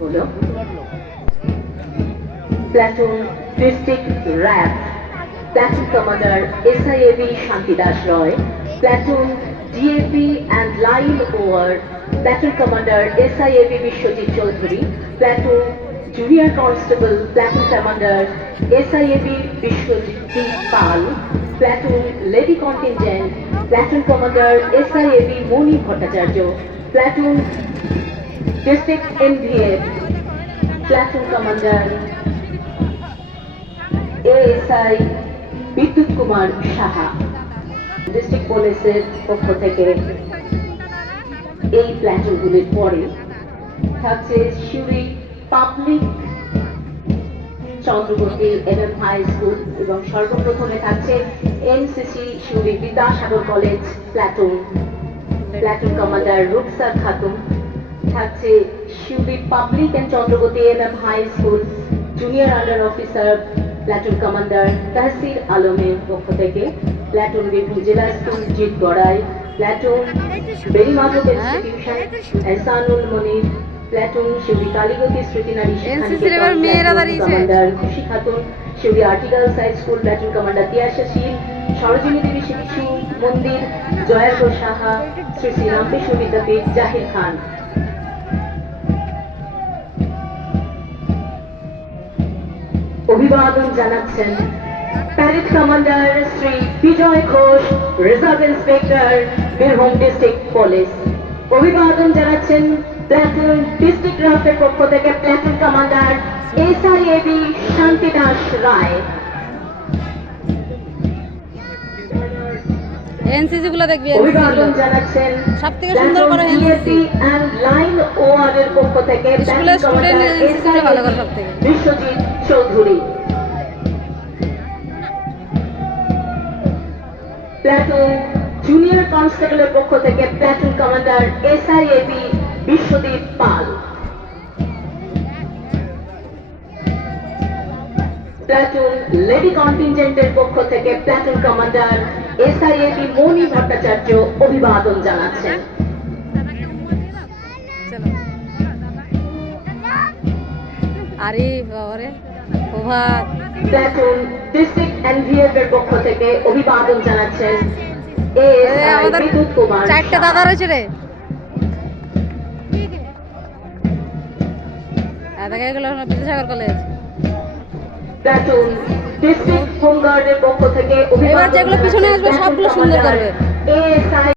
হলো platoon district RAB platoon commander SIAB Shantidas Roy, platoon DAP and line over platoon commander SIAB Biswajit Chowdhury, platoon junior constable platoon commander SIAB Biswajit Pal, platoon lady contingent platoon commander SIAB Moni Bhattacharya, platoon district NVF platoon commander ASI Bidyut Kumar Saha. District পুলিশের পক্ষ থেকে এই প্ল্যাটুনগুলির পরে থাকছে Suri public Chandrabati MM high school এবং সর্বপ্রথমে থাকছে NCC Suri Vidyasagar college platoon, platoon commander Ruksar Khatun. থাকছে Suri public and Chandrabati MM high school junior under officer platoon commander Tahsir আলমের পক্ষ থেকে, প্ল্যাটুন বীরভূম জেলা school Jit Gorai, platoon Berimadhab institution Ehsanul Monir, platoon Suri Kaligati স্মৃতি নারী কমান্ডার খুশি খাতুন, শিউরি আর্টিগার্লস high school platoon commander Tiyasha Sheel, Sarojini Devi Shishu মন্দির জয়ার্ঘ সাহা, শ্রী শ্রী রামকৃষ্ণ বিদ্যাপীঠ জাহির খান। অভিবাদন জানাচ্ছেন parade commander Shri Bijoy Ghosh, reserve inspector Birbhum district police. অভিবাদন জানাচ্ছেন প্ল্যাটুন ডিস্ট্রিক্ট র্যাবের পক্ষ থেকে platoon commander SIAB Shantidas Roy. NCC গুলো দেখবি, অভিবাদন জানাচ্ছেন সবথেকে সুন্দর করে এনসিসি এন্ড লাইন ওয়ার এর পক্ষ থেকে স্কুলের স্টুডেন্ট এনসিসি ভালো করে সবথেকে বিশ্বজিৎ চৌধুরী। প্ল্যাটুন জুনিয়র কনস্টেবলের পক্ষ থেকে প্ল্যাটুন কমান্ডার SIAB বিশ্বদীপ পাল। প্ল্যাটুন লেডি কন্টিনজেন্টের পক্ষ থেকে platoon commander SIAB Moni Bhattacharya অভিবাদন জানাচ্ছেন। আরে বাবারে প্রভাত। প্ল্যাটুন ডিস্ট্রিক্ট NVF এর পক্ষ থেকে অভিবাদন জানাচ্ছেন আমাদের বিদ্যুৎ কুমার। চারটা দাদা রয়েছে রে, এগুলো বিদ্যাসাগর কলেজ। প্ল্যাটুন ডিস্ট্রিক্ট হোমগার্ডের পক্ষ থেকে এবার যেগুলো পিছনে আসবে সবগুলো সুন্দর করবে। ASI